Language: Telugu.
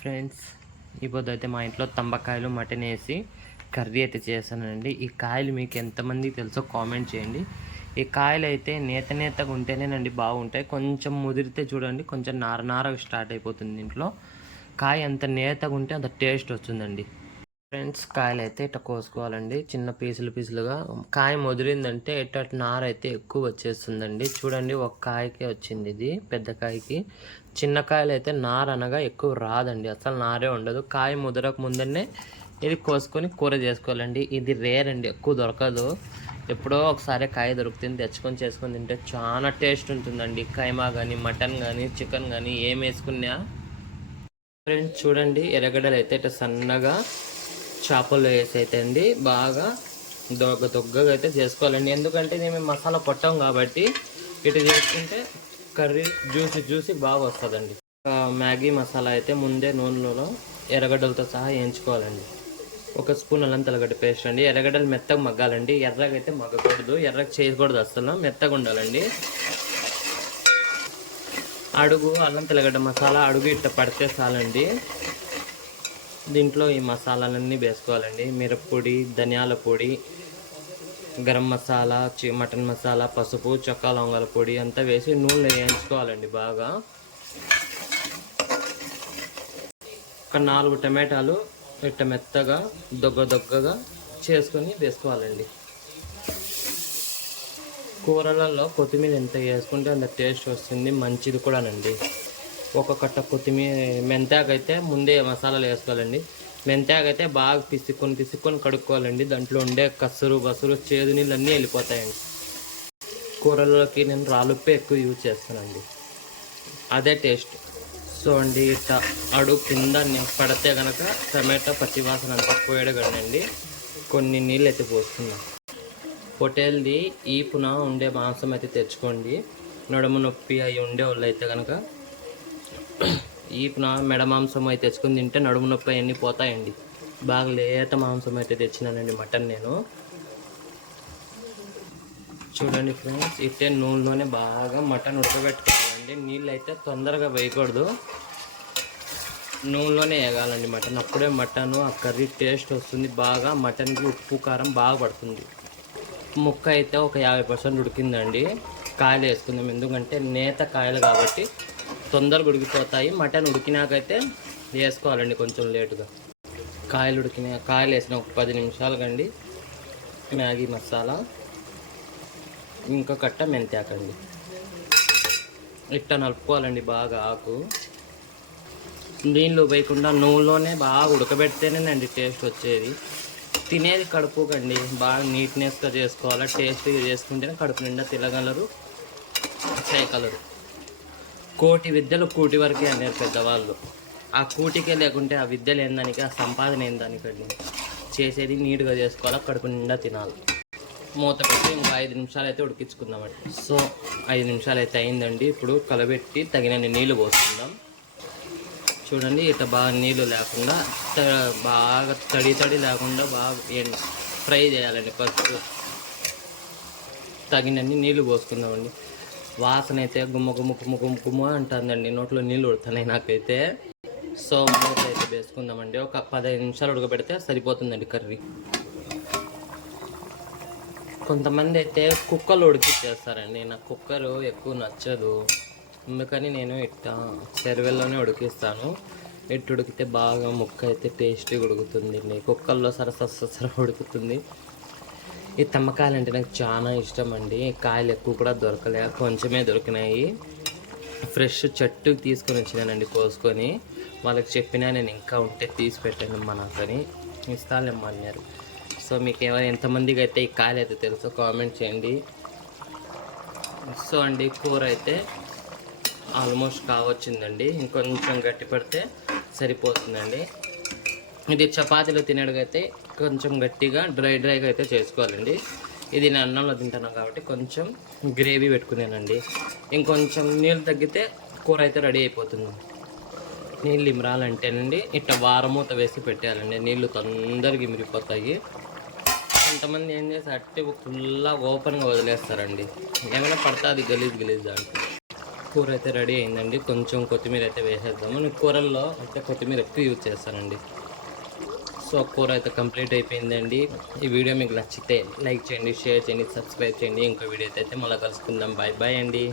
ఫ్రెండ్స్, ఇప్పుడైతే మా ఇంట్లో తంబకాయలు మటన్ వేసి కర్రీ అయితే చేశానండి. ఈ కాయలు మీకు ఎంతమందికి తెలుసో కామెంట్ చేయండి. ఈ కాయలు అయితే నేతగా ఉంటేనేనండి బాగుంటాయి. కొంచెం ముదిరితే చూడండి కొంచెం నారగా స్టార్ట్ అయిపోతుంది. దీంట్లో కాయ ఎంత నేతగా ఉంటే అంత టేస్ట్ వస్తుందండి. ఫ్రెండ్స్, కాయలు అయితే ఇట్లా కోసుకోవాలండి చిన్న పీసులుగా. కాయ ముదిరిందంటే ఇట్లా నార అయితే ఎక్కువ వచ్చేస్తుందండి. చూడండి, ఒక కాయకే వచ్చింది ఇది, పెద్ద కాయకి. చిన్న కాయలు అయితే నార అనగా ఎక్కువ రాదండి, అసలు నారే ఉండదు. కాయ ముదరక ముందనే ఇది కోసుకొని కూర చేసుకోవాలండి. ఇది రేర్ అండి, ఎక్కువ దొరకదు. ఎప్పుడో ఒకసారి కాయ దొరుకుతుంది, తెచ్చుకొని చేసుకొని తింటే చాలా టేస్ట్ ఉంటుందండి. కైమా కానీ మటన్ కానీ చికెన్ కానీ ఏం వేసుకున్నా. ఫ్రెండ్స్ చూడండి, ఎర్రగడ్డలు అయితే ఇట్లా సన్నగా చేపలు వేసి అయితే అండి బాగా దొగ్గగా అయితే చేసుకోవాలండి. ఎందుకంటే మేము మసాలా కొట్టాం కాబట్టి ఇటు చేసుకుంటే కర్రీ జ్యూసీ బాగా వస్తుందండి. మ్యాగీ మసాలా అయితే ముందే నూనెలో ఎర్రగడ్డలతో సహా వేయించుకోవాలండి. 1 స్పూన్ అల్లం తెల్లగడ్డ పేస్ట్ అండి. ఎర్రగడ్డలు మెత్తగా మగ్గాలండి, ఎర్రగా అయితే మగ్గకూడదు, ఎర్రగా చేయకూడదు, అసలు మెత్తగా ఉండాలండి. అడుగు అల్లం తెల్లగడ్డ మసాలా అడుగు ఇట్లా పడితే చాలండి. దీంట్లో ఈ మసాలాలన్నీ వేసుకోవాలండి. మిరప్పొడి, ధనియాల పొడి, గరం మసాలా, మటన్ మసాలా, పసుపు, చెక్క లవంగాల పొడి అంతా వేసి నూనెలో వేయించుకోవాలండి బాగా. ఒక 4 టమాటాలు ఇట్ట మెత్తగా దొగ్గగా చేసుకొని వేసుకోవాలండి. కూరలలో కొత్తిమీర ఎంత వేసుకుంటే అంత టేస్ట్ వస్తుంది, మంచిది కూడానండి. ఒక కట్ట కొత్తిమీర. మెంతాకు అయితే ముందే మసాలాలు వేసుకోవాలండి. మెంతాకు అయితే బాగా పిసుక్కొని కడుక్కోవాలండి. దాంట్లో ఉండే బసురు చేదు నీళ్ళు అన్నీ వెళ్ళిపోతాయండి. కూరల్లోకి నేను రాలుప్పే ఎక్కువ యూజ్ చేస్తానండి, అదే టేస్ట్. సో అండి, ఇట్లా అడుగు కింద పడితే కనుక టమాటో పచ్చివాసన అంతా పోయడగండి. కొన్ని నీళ్ళు అయితే పోస్తున్నాం. పొట్టేల్ది ఈపున ఉండే మాంసం అయితే తెచ్చుకోండి. నడుము నొప్పి అవి ఉండే వాళ్ళు అయితే కనుక ఈపున మెడ మాంసం అయితే తెచ్చుకొని తింటే నడుము నొప్పి అవన్నీ పోతాయండి. బాగా లేత మాంసం అయితే తెచ్చినానండి మటన్ నేను. చూడండి ఫ్రెండ్స్, ఇట్టే నూనెలోనే బాగా మటన్ ఉడకబెట్టుకోవాలండి. నీళ్ళు అయితే తొందరగా వేయకూడదు, నూనెలోనే వేగాలండి మటన్. అప్పుడే మటన్ ఆ కర్రీ టేస్ట్ వస్తుంది బాగా. మటన్కి ఉప్పు కారం బాగా పడుతుంది. ముక్క అయితే ఒక 50% ఉడికిందండి. కాయలు వేసుకుందాం, ఎందుకంటే నేత కాయలు కాబట్టి తొందరగా ఉడికిపోతాయి. మటన్ ఉడికినాకైతే వేసుకోవాలండి కొంచెం లేటుగా. కాయలు వేసిన ఒక 10 నిమిషాలు కండి మ్యాగీ మసాలా, ఇంకో కట్ట మెంతాకండి. ఇట్లా నలుపుకోవాలండి బాగా. ఆకు నీళ్ళు వేయకుండా నూనెలోనే బాగా ఉడకబెడితేనేనండి టేస్ట్ వచ్చేది. తినేది కడుపుకండి, బాగా నీట్నెస్గా చేసుకోవాలి. టేస్ట్గా చేసుకుంటేనే కడుపు నిండా తినగలరు, చేయగలరు. కోటి విద్యలు కూటి వరకే అన్నారు పెద్దవాళ్ళు. ఆ కూటికే లేకుంటే ఆ విద్యలు ఏందానికి, ఆ సంపాదన ఏందానికండి. చేసేది నీట్గా చేసుకోవాలి, కడుపు నిండా తినాలి. మూత పెట్టి ఇంకా 5 నిమిషాలు అయితే ఉడికించుకుందామండి. సో 5 నిమిషాలు అయితే అయిందండి. ఇప్పుడు కలబెట్టి తగినన్ని నీళ్ళు పోసుకుందాం. చూడండి, ఇట్లా బాగా నీళ్ళు లేకుండా బాగా తడి లేకుండా బాగా ఫ్రై చేయాలండి. ఫస్ట్ తగినన్ని నీళ్ళు పోసుకుందామండి. వాసన అయితే గుమ్మ అంటుందండి, నోట్లో నీళ్ళు ఉడుతున్నాయి నాకైతే. సో మూత అయితే వేసుకుందామండి. ఒక 15 నిమిషాలు ఉడకబెడితే సరిపోతుందండి కర్రీ. కొంతమంది అయితే కుక్కర్లో ఉడికిచ్చేస్తారండి, నాకు కుక్కర్ ఎక్కువ నచ్చదు. అందుకని నేను ఇట్లా చెరువుల్లోనే ఉడికిస్తాను. ఇట్టు ఉడికితే బాగా ముక్క అయితే టేస్టీగా ఉడుకుతుందండి. కుక్కర్లో సర ఉడుకుతుంది. ఈ తమ్మకాయలు అంటే నాకు చాలా ఇష్టం అండి. కాయలు ఎక్కువ కూడా దొరకలే, కొంచెమే దొరికినాయి. ఫ్రెష్ చెట్టుకి తీసుకొని వచ్చినానండి కోసుకొని. వాళ్ళకి చెప్పినా నేను ఇంకా ఉంటే తీసి పెట్టానమ్మా నాకని, ఇస్తాలేమ్మా అన్నారు. సో మీకు ఎంతమందికి అయితే ఈ కాయలు అయితే తెలుసో కామెంట్ చేయండి. సో అండి, కూర అయితే ఆల్మోస్ట్ కావచ్చిందండి. ఇంకొంచెం గట్టి పడితే సరిపోతుందండి. ఇది చపాతీలో తినేడుగైతే కొంచెం గట్టిగా డ్రైగా అయితే చేసుకోవాలండి. ఇది నేను అన్నంలో తింటాను కాబట్టి కొంచెం గ్రేవీ పెట్టుకున్నానండి. ఇంకొంచెం నీళ్ళు తగ్గితే కూర అయితే రెడీ అయిపోతుంది. నీళ్ళు ఇమరాలంటేనండి ఇట్లా వారమూత వేసి పెట్టేయాలండి, నీళ్ళు తొందరగా ఇమిరిపోతాయి. కొంతమంది ఏం చేసి ఫుల్గా ఓపెన్గా వదిలేస్తారండి, ఏమైనా పడితే అది గలీజ్ అంటే. కూర అయితే రెడీ అయిందండి. కొంచెం కొత్తిమీర అయితే వేసేద్దాము. నేను కూరల్లో అయితే కొత్తిమీర ఎక్కువ యూజ్ చేస్తానండి. సో కూర అయితే కంప్లీట్ అయిపోయిందండి. ఈ వీడియో మీకు నచ్చితే లైక్ చేయండి, షేర్ చేయండి, సబ్స్క్రైబ్ చేయండి. ఇంకో వీడియో అయితే మళ్ళీ కలుసుకుందాం. బాయ్ బాయ్ అండి.